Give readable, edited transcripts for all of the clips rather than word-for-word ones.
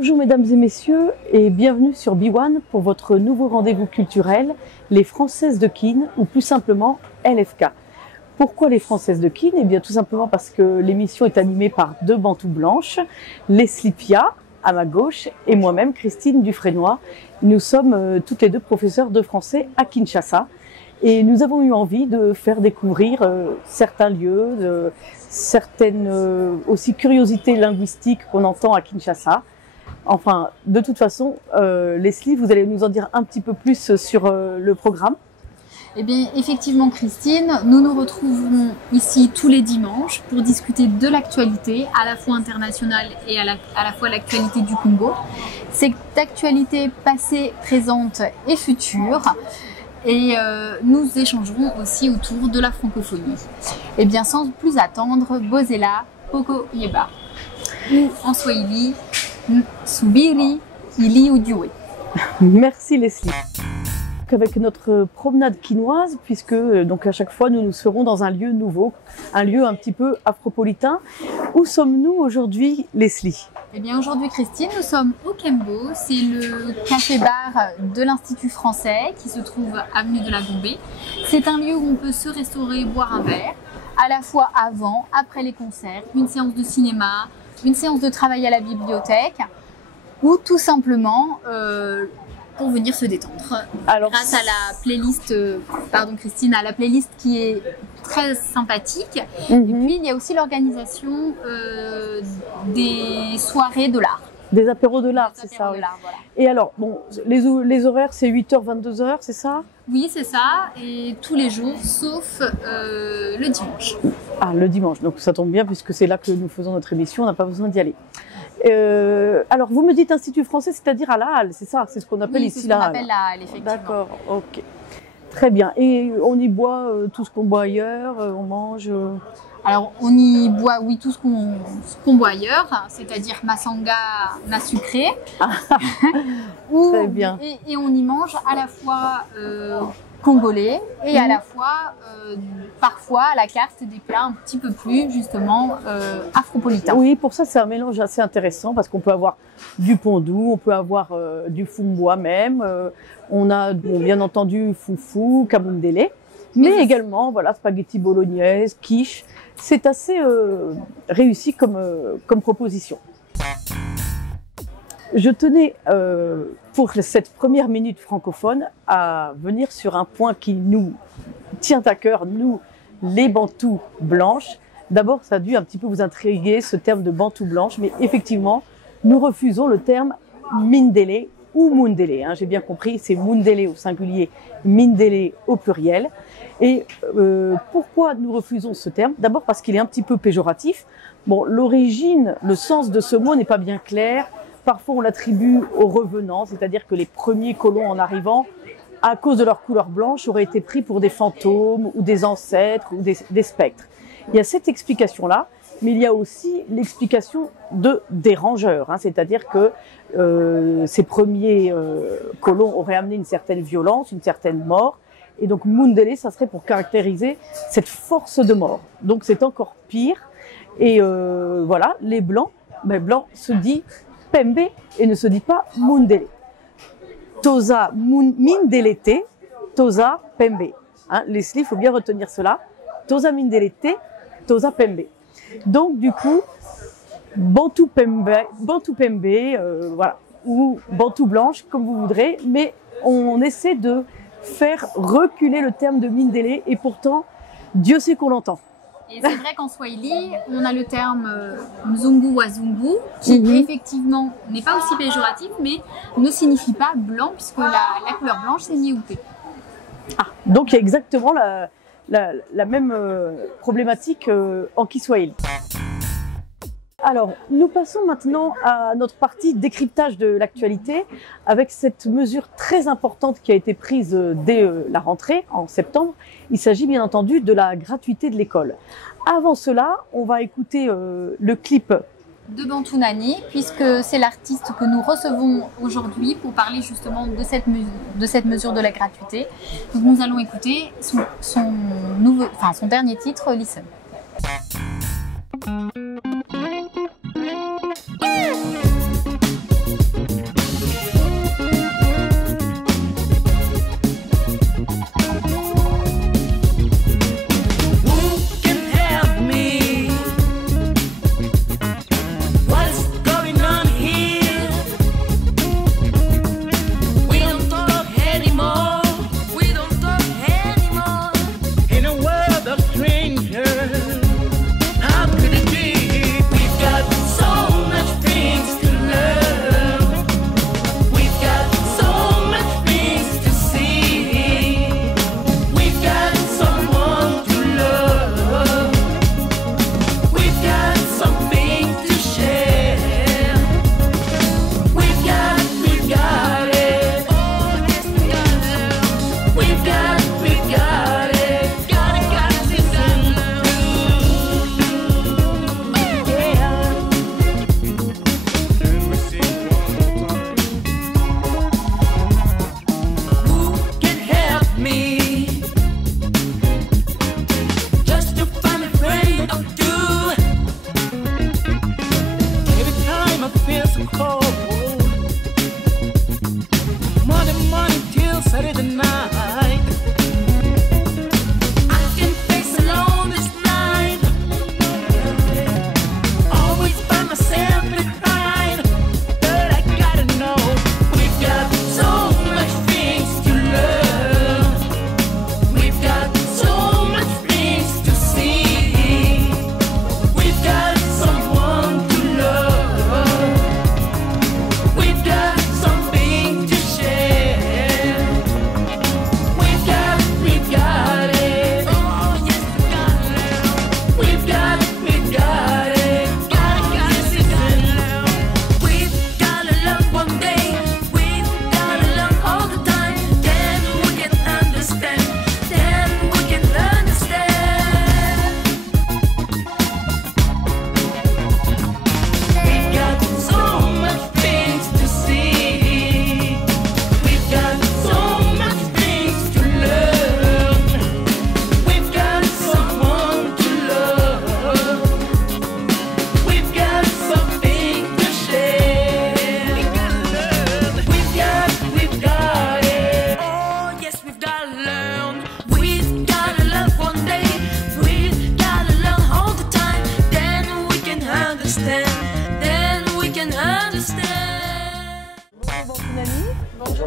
Bonjour mesdames et messieurs et bienvenue sur B1 pour votre nouveau rendez-vous culturel, les Françaises de Keene ou plus simplement LFK. Pourquoi les Françaises de Keene? Eh bien tout simplement parce que l'émission est animée par deux bantous blanches, Leslie Pia à ma gauche et moi-même Christine Dufresnoy. Nous sommes toutes les deux professeurs de français à Kinshasa et nous avons eu envie de faire découvrir certains lieux, certaines aussi curiosités linguistiques qu'on entend à Kinshasa. Enfin, de toute façon, Leslie, vous allez nous en dire un petit peu plus sur le programme. Eh bien, effectivement, Christine, nous nous retrouvons ici tous les dimanches pour discuter de l'actualité, à la fois internationale et à la fois l'actualité du Congo. Cette actualité passée, présente et future. Et nous échangerons aussi autour de la francophonie. Eh bien, sans plus attendre, Bozela, Poko Yeba, ou en Swahili, Subiri, Ili Udiwe. Merci Leslie. Avec notre promenade quinoise, puisque donc à chaque fois nous serons dans un lieu nouveau, un lieu un petit peu afropolitain. Où sommes-nous aujourd'hui, Leslie? Eh bien aujourd'hui, Christine, nous sommes au Kembo, c'est le café-bar de l'Institut français qui se trouve avenue de la Gombe. C'est un lieu où on peut se restaurer, boire un verre, à la fois avant, après les concerts, une séance de cinéma, une séance de travail à la bibliothèque, ou tout simplement pour venir se détendre. Alors, grâce à la playlist, pardon Christine, à la playlist qui est très sympathique. Et puis il y a aussi l'organisation des soirées de l'art. Des apéros de l'art, c'est ça. Voilà. Et alors, bon, les horaires, c'est 8h, 22h, c'est ça? Oui, c'est ça. Et tous les jours, sauf le dimanche. Ah, le dimanche. Donc ça tombe bien puisque c'est là que nous faisons notre émission, on n'a pas besoin d'y aller. Alors, vous me dites Institut français, c'est-à-dire à la Halle, c'est ça? C'est ce qu'on appelle ici la Halle. Oui, c'est ce qu'on appelle la Halle, effectivement. D'accord, ok. Très bien. Et on y boit tout ce qu'on boit ailleurs, on mange Alors, on y boit, oui, tout ce qu'on boit ailleurs, c'est-à-dire masanga, ma sucré. Très bien. Et on y mange à la fois congolais et à la fois, parfois, à la carte, des plats un petit peu plus, justement, afropolitains. Oui, pour ça, c'est un mélange assez intéressant parce qu'on peut avoir du pondou, on peut avoir du fumbois même, on a bien entendu foufou, kamundele, mais également, voilà, spaghetti bolognaise, quiche. C'est assez réussi comme proposition. Je tenais, pour cette première minute francophone, à venir sur un point qui nous tient à cœur, nous, les bantous blanches. D'abord, ça a dû un petit peu vous intriguer, ce terme de bantou blanche, mais effectivement, nous refusons le terme mindele ou mundele. J'ai bien compris, c'est mundele au singulier, mindele au pluriel. Et pourquoi nous refusons ce terme? D'abord parce qu'il est un petit peu péjoratif. Bon, l'origine, le sens de ce mot n'est pas bien clair. Parfois, on l'attribue aux revenants, c'est-à-dire que les premiers colons en arrivant, à cause de leur couleur blanche, auraient été pris pour des fantômes ou des ancêtres ou des spectres. Il y a cette explication-là, mais il y a aussi l'explication de dérangeurs, c'est-à-dire que ces premiers colons auraient amené une certaine violence, une certaine mort, et donc mundele, ça serait pour caractériser cette force de mort. Donc c'est encore pire, et voilà, les blancs, blanc se dit pembe et ne se dit pas mundele. Toza mindelete, toza pembe. Leslie, il faut bien retenir cela. Toza mindelete, toza pembe. Donc du coup, bantou pembe, voilà, ou bantou blanche, comme vous voudrez, mais on essaie de faire reculer le terme de mindele et pourtant, Dieu sait qu'on l'entend. Et c'est vrai qu'en Swahili, on a le terme mzungu wazungu, qui effectivement n'est pas aussi péjoratif, mais ne signifie pas blanc, puisque la couleur blanche, c'est nyeupe. Donc il y a exactement la même problématique en Kiswahili. Alors, nous passons maintenant à notre partie décryptage de l'actualité avec cette mesure très importante qui a été prise dès la rentrée en septembre. Il s'agit bien entendu de la gratuité de l'école. Avant cela, on va écouter le clip de Bantou Nani, puisque c'est l'artiste que nous recevons aujourd'hui pour parler justement de cette mesure de la gratuité. Donc nous allons écouter son dernier titre, Listen.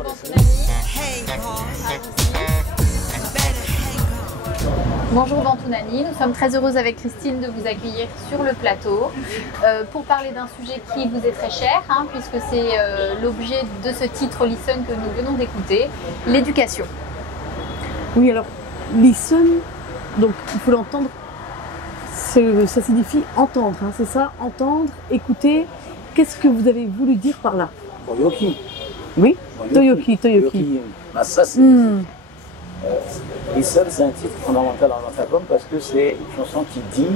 Bonjour Bonjour Bantounani, nous sommes très heureuses avec Christine de vous accueillir sur le plateau pour parler d'un sujet qui vous est très cher, puisque c'est l'objet de ce titre Listen que nous venons d'écouter, l'éducation. Oui, alors listen, donc il faut l'entendre, ça signifie entendre, c'est ça, entendre, écouter. Qu'est-ce que vous avez voulu dire par là? Toyoki. Oui, Toyoki. Toyoki. Bah, ça, c'est. Listen, c'est un titre fondamental dans notre album parce que c'est une chanson qui dit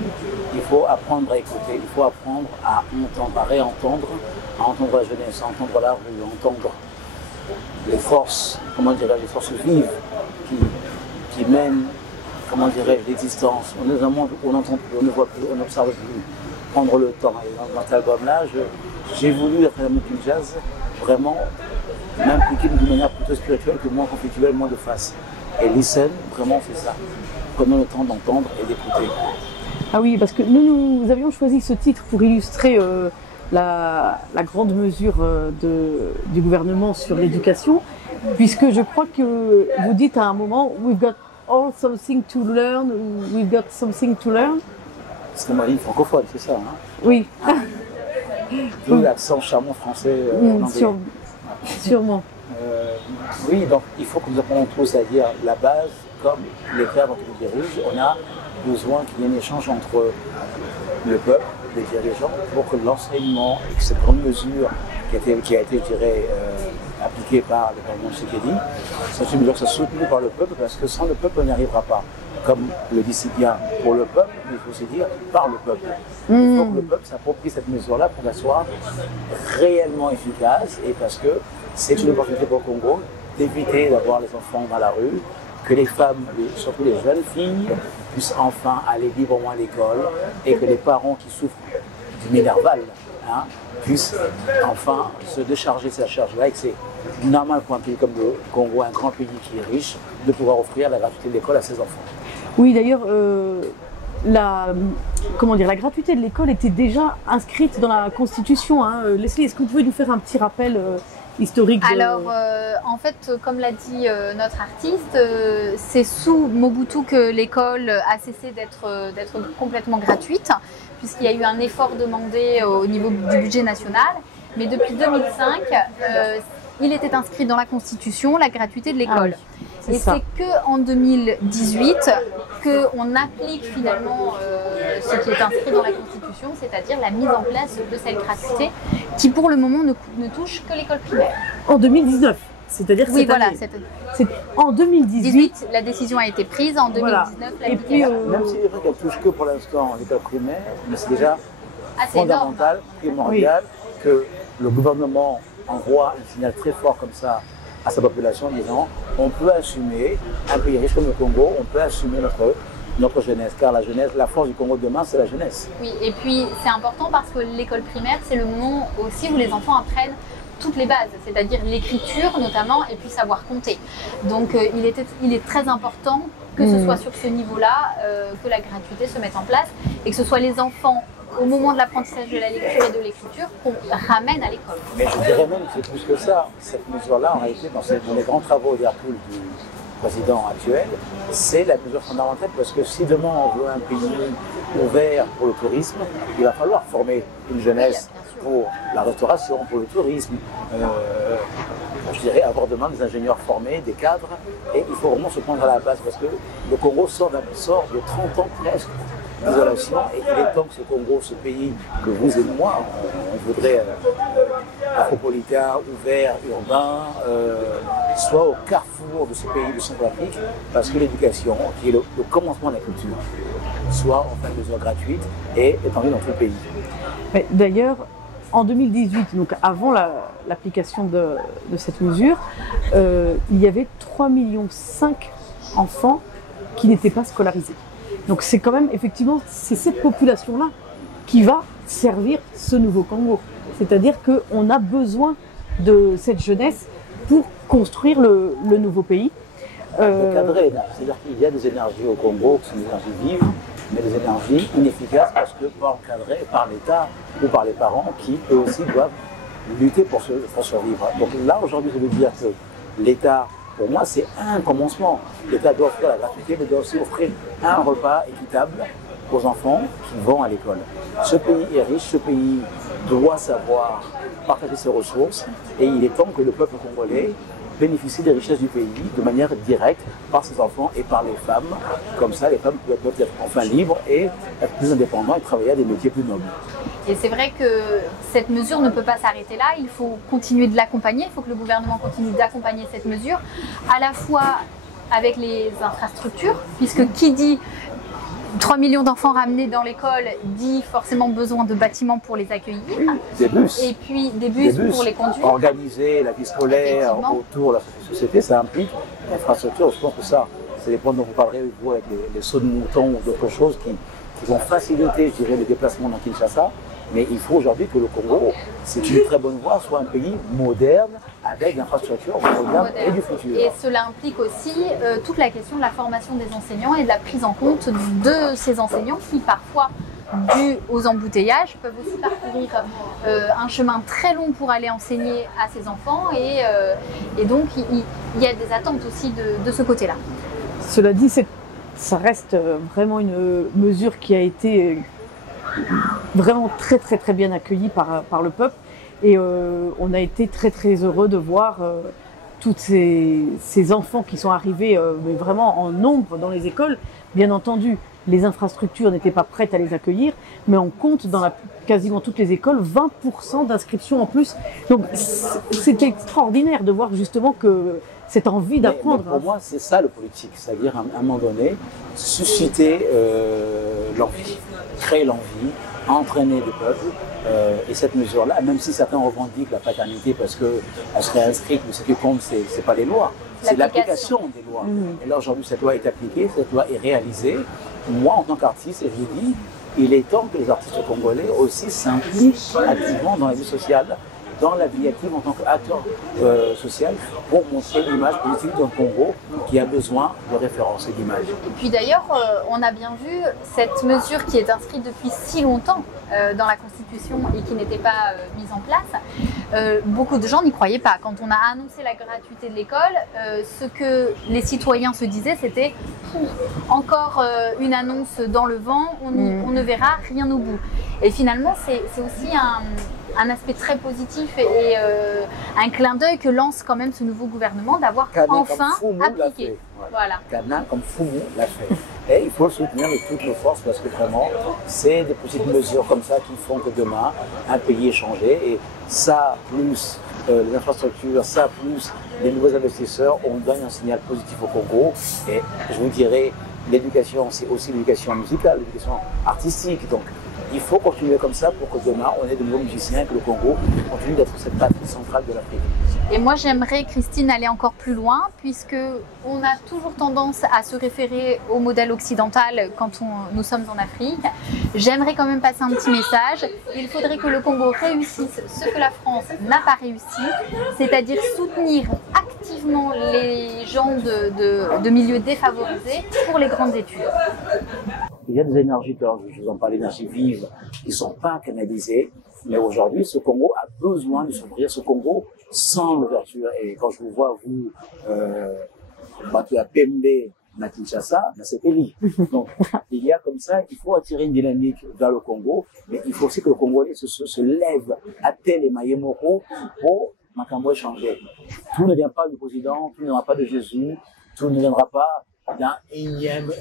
il faut apprendre à écouter, il faut apprendre à entendre, à réentendre, à entendre la jeunesse, à entendre la rue, à entendre les forces, comment dirais-je, les forces vives qui mènent, comment dirais-je, l'existence. On est dans un monde où on entend plus, on ne voit plus, on n'observe plus. Prendre le temps. Et dans cet album-là, j'ai voulu, à travers le jazz, vraiment m'impliquer d'une manière plutôt spirituelle que moins conflictuelle, moins de face. Et listen, vraiment, c'est ça. Prenons le temps d'entendre et d'écouter. Ah oui, parce que nous avions choisi ce titre pour illustrer la grande mesure du gouvernement sur l'éducation, puisque je crois que vous dites à un moment « We've got all something to learn »,« We've got something to learn ». C'est une ligne francophone, c'est ça, Oui. D'où l'accent charmant français en anglais. Sûrement. Oui, donc il faut que nous apprenions tous à dire la base, comme les cadres qui nous dirigent, on a besoin qu'il y ait un échange entre le peuple, les dirigeants, pour que l'enseignement et que cette grande mesure qui a été je dirais, appliquée par le gouvernement Tshisekedi, c'est une mesure qui soit soutenue par le peuple, parce que sans le peuple, on n'y arrivera pas. Comme le dit si bien pour le peuple, il faut aussi dire par le peuple. Il faut que le peuple s'approprie cette mesure-là pour qu'elle soit réellement efficace et parce que c'est une opportunité pour le Congo d'éviter d'avoir les enfants dans la rue, que les femmes, surtout les jeunes filles, puissent enfin aller librement à l'école et que les parents qui souffrent du Minerval puissent enfin se décharger de cette charge-là et que c'est normal pour un pays comme le Congo, un grand pays qui est riche, de pouvoir offrir la gratuité de l'école à ses enfants. Oui, d'ailleurs, la gratuité de l'école était déjà inscrite dans la Constitution. Leslie, est-ce que vous pouvez nous faire un petit rappel historique Alors, en fait, comme l'a dit notre artiste, c'est sous Mobutu que l'école a cessé d'être complètement gratuite, puisqu'il y a eu un effort demandé au niveau du budget national. Mais depuis 2005, il était inscrit dans la Constitution la gratuité de l'école. Et c'est qu'en 2018 qu'on applique finalement ce qui est inscrit dans la Constitution, c'est-à-dire la mise en place de cette gratuité qui pour le moment ne touche que l'école primaire. En 2019, c'est-à-dire oui, voilà, c'est en 2018. La décision a été prise, en 2019, voilà. Et puis, même si c'est vrai qu'elle touche que pour l'instant l'école primaire, mais c'est déjà fondamental, primordial, que le gouvernement envoie un signal très fort comme ça à sa population en disant on peut assumer, un pays riche comme le Congo, on peut assumer notre jeunesse, car la jeunesse, la force du Congo de demain, c'est la jeunesse. Oui, et puis c'est important parce que l'école primaire, c'est le moment aussi où les enfants apprennent toutes les bases, c'est-à-dire l'écriture notamment, et puis savoir compter. Donc il est très important que ce soit sur ce niveau-là que la gratuité se mette en place et que ce soit les enfants au moment de l'apprentissage de la lecture et de l'écriture qu'on ramène à l'école. Mais je dirais même que c'est plus que ça. Cette mesure-là, en réalité, dans les grands travaux d'Hercule du président actuel, c'est la mesure fondamentale parce que si demain on veut un pays ouvert pour le tourisme, il va falloir former une jeunesse pour la restauration, pour le tourisme. Je dirais avoir demain des ingénieurs formés, des cadres, et il faut vraiment se prendre à la base parce que le Congo sort de 30 ans presque d'isolation et il est temps que ce Congo, ce pays que vous et moi, on voudrait afropolitain, ouvert, urbain, soit au carrefour de ce pays de Centrafrique parce que l'éducation, qui est le commencement de la culture, soit enfin une mesure gratuite et étendue dans tout le pays. D'ailleurs, en 2018, donc avant l'application de cette mesure, il y avait 3,5 millions d'enfants qui n'étaient pas scolarisés. Donc c'est quand même, effectivement, c'est cette population-là qui va servir ce nouveau Congo. C'est-à-dire qu'on a besoin de cette jeunesse pour construire le nouveau pays. Cadrer, c'est-à-dire qu'il y a des énergies au Congo qui sont des énergies vives, mais des énergies inefficaces parce que pas encadrées par l'État ou par les parents qui, eux aussi, doivent lutter pour survivre. Donc là, aujourd'hui, je veux dire que l'État, pour moi, c'est un commencement. L'État doit offrir la gratuité, mais doit aussi offrir un repas équitable aux enfants qui vont à l'école. Ce pays est riche, ce pays doit savoir partager ses ressources et il est temps que le peuple congolais bénéficie des richesses du pays de manière directe par ses enfants et par les femmes. Comme ça, les femmes peuvent être enfin libres et être plus indépendantes et travailler à des métiers plus nobles. Et c'est vrai que cette mesure ne peut pas s'arrêter là, il faut continuer de l'accompagner, il faut que le gouvernement continue d'accompagner cette mesure, à la fois avec les infrastructures, puisque qui dit 3 millions d'enfants ramenés dans l'école dit forcément besoin de bâtiments pour les accueillir. Oui, des bus. Et puis des bus pour les conduire. Organiser la vie scolaire autour de la société, ça implique l'infrastructure. Je pense que ça, c'est des points dont vous parlerez vous, avec les sauts de moutons ou d'autres choses qui vont faciliter, je dirais, les déplacements dans Kinshasa. Mais il faut aujourd'hui que le Congo, c'est une très bonne voie, soit un pays moderne, avec l'infrastructure moderne et du futur. Et cela implique aussi toute la question de la formation des enseignants et de la prise en compte de ces enseignants qui, parfois, dû aux embouteillages, peuvent aussi parcourir un chemin très long pour aller enseigner à ces enfants. Et donc, il y a des attentes aussi de ce côté-là. Cela dit, ça reste vraiment une mesure qui a été vraiment très très très bien accueillie par le peuple et on a été très très heureux de voir tous ces enfants qui sont arrivés mais vraiment en nombre dans les écoles. Bien entendu, les infrastructures n'étaient pas prêtes à les accueillir, mais on compte dans quasiment toutes les écoles 20% d'inscriptions en plus. Donc c'était extraordinaire de voir justement que cette envie d'apprendre. Pour moi, c'est ça le politique, c'est-à-dire à un moment donné, susciter l'envie, créer l'envie, entraîner des peuples. Et cette mesure-là, même si certains revendiquent la paternité parce qu'elle serait inscrite, mais ce qui compte, c'est pas les lois, c'est l'application des lois. Et là, aujourd'hui, cette loi est appliquée, cette loi est réalisée. Moi, en tant qu'artiste, je vous dis, il est temps que les artistes congolais aussi s'impliquent activement dans la vie sociale, dans la vie active en tant qu'acteur social pour montrer l'image politique d'un Congo qui a besoin de références et d'images. Et puis d'ailleurs, on a bien vu cette mesure qui est inscrite depuis si longtemps dans la Constitution et qui n'était pas mise en place. Beaucoup de gens n'y croyaient pas. Quand on a annoncé la gratuité de l'école, ce que les citoyens se disaient, c'était encore une annonce dans le vent, on ne verra rien au bout. Et finalement, c'est aussi un aspect très positif et un clin d'œil que lance quand même ce nouveau gouvernement d'avoir enfin appliqué. Voilà. Kana comme Foumou l'a fait. Et il faut le soutenir de toutes nos forces parce que vraiment, c'est des petites mesures comme ça qui font que demain, un pays est changé. Et ça, plus les infrastructures, ça, plus les nouveaux investisseurs, on donne un signal positif au Congo. Et je vous dirais, l'éducation, c'est aussi l'éducation musicale, l'éducation artistique. Donc, il faut continuer comme ça pour que demain, on ait de nouveaux musiciens et que le Congo continue d'être cette patrie centrale de l'Afrique. Et moi, j'aimerais, Christine, aller encore plus loin, puisque on a toujours tendance à se référer au modèle occidental quand nous sommes en Afrique. J'aimerais quand même passer un petit message. Il faudrait que le Congo réussisse ce que la France n'a pas réussi, c'est-à-dire soutenir activement les gens de milieux défavorisés pour les grandes études. Il y a des énergies, je vous en parle, d'énergies vives, qui ne sont pas canalisées. Mais aujourd'hui, ce Congo a besoin de s'ouvrir. Ce Congo sans l'ouverture. Et quand je vous vois, vous, battu à Pembe, à Kinshasa, c'est Eli. Donc, il y a comme ça, il faut attirer une dynamique vers le Congo, mais il faut aussi que le Congolais se lève à tel et Mayemoko pour Makambo changer. Tout ne vient pas du président, tout ne viendra pas de Jésus, tout ne viendra pas d'un énième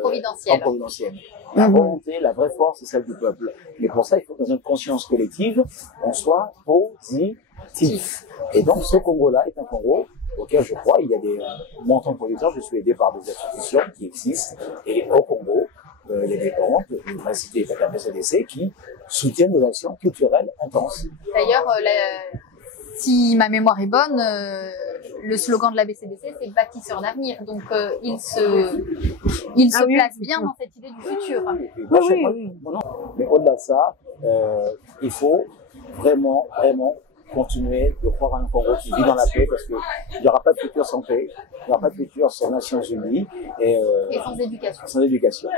providentiel. La volonté, la vraie force, c'est celle du peuple. Mais pour ça, il faut que dans une conscience collective, on soit positif. Et donc, ce Congo-là est un Congo auquel je crois, il y a des montants producteurs, je suis aidé par des associations qui existent. Et au Congo, il y a des comptes, l'université KKPCDC, qui soutiennent des actions culturelles intenses. D'ailleurs, si ma mémoire est bonne, le slogan de la BCDC, c'est bâtisseur d'avenir. Donc, il se place bien dans cette idée du futur. Mais au-delà de ça, il faut vraiment continuer de croire en un Congo qui vit dans la paix parce qu'il n'y aura pas de futur sans paix, il n'y aura pas de futur sans Nations Unies et sans éducation. Sans éducation.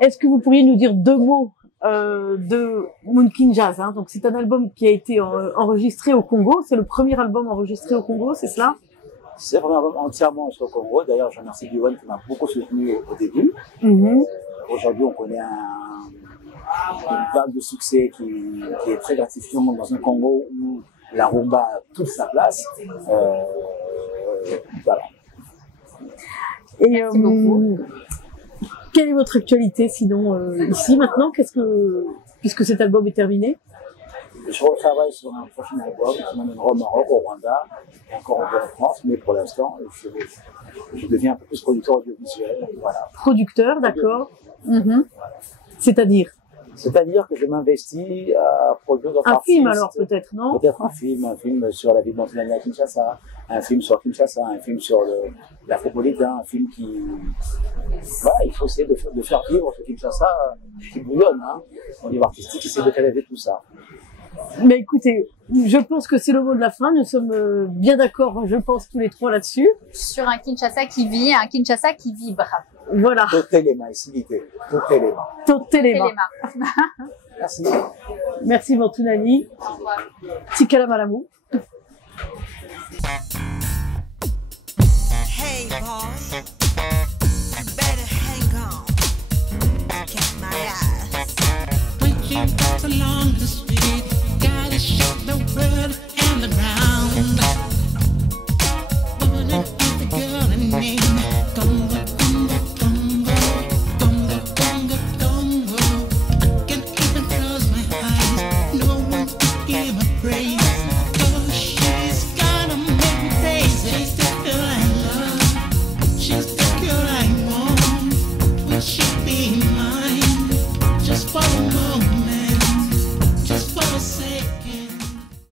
Est-ce que vous pourriez nous dire 2 mots de Moonkin Jazz, hein? Donc c'est un album qui a été enregistré au Congo. C'est le premier album enregistré au Congo, c'est cela? C'est un album entièrement au Congo. D'ailleurs, je remercie Biwan qui m'a beaucoup soutenu au début. Aujourd'hui, on connaît une vague de succès qui est très gratifiante dans un Congo où la rumba a toute sa place. Voilà. Et merci beaucoup. quelle est votre actualité sinon ici maintenant? Puisque cet album est terminé? Je retravaille sur un prochain album qui m'amènera au Maroc, au Rwanda, et encore en France, mais pour l'instant, je deviens un peu plus producteur audiovisuel. Voilà. Producteur, d'accord. C'est-à-dire? C'est-à-dire que je m'investis à produire d'autres artistes. Un film alors peut-être, non? Peut-être un film sur la vie de Montenegro à Kinshasa, un film sur Kinshasa, un film sur l'Afropolitain, un film qui... Voilà, il faut essayer de faire vivre ce Kinshasa qui bouillonne, hein, au niveau artistique, essayer de canaliser tout ça. Mais écoutez, je pense que c'est le mot de la fin. Nous sommes bien d'accord, je pense, tous les trois là-dessus. Sur un Kinshasa qui vit, un Kinshasa qui vibre. Voilà. Totez les mains, s'il vous plaît. Totez les mains. Totez les mains. Merci. Merci, Mantounani. Au revoir. Tikala Malamou. Hey boy.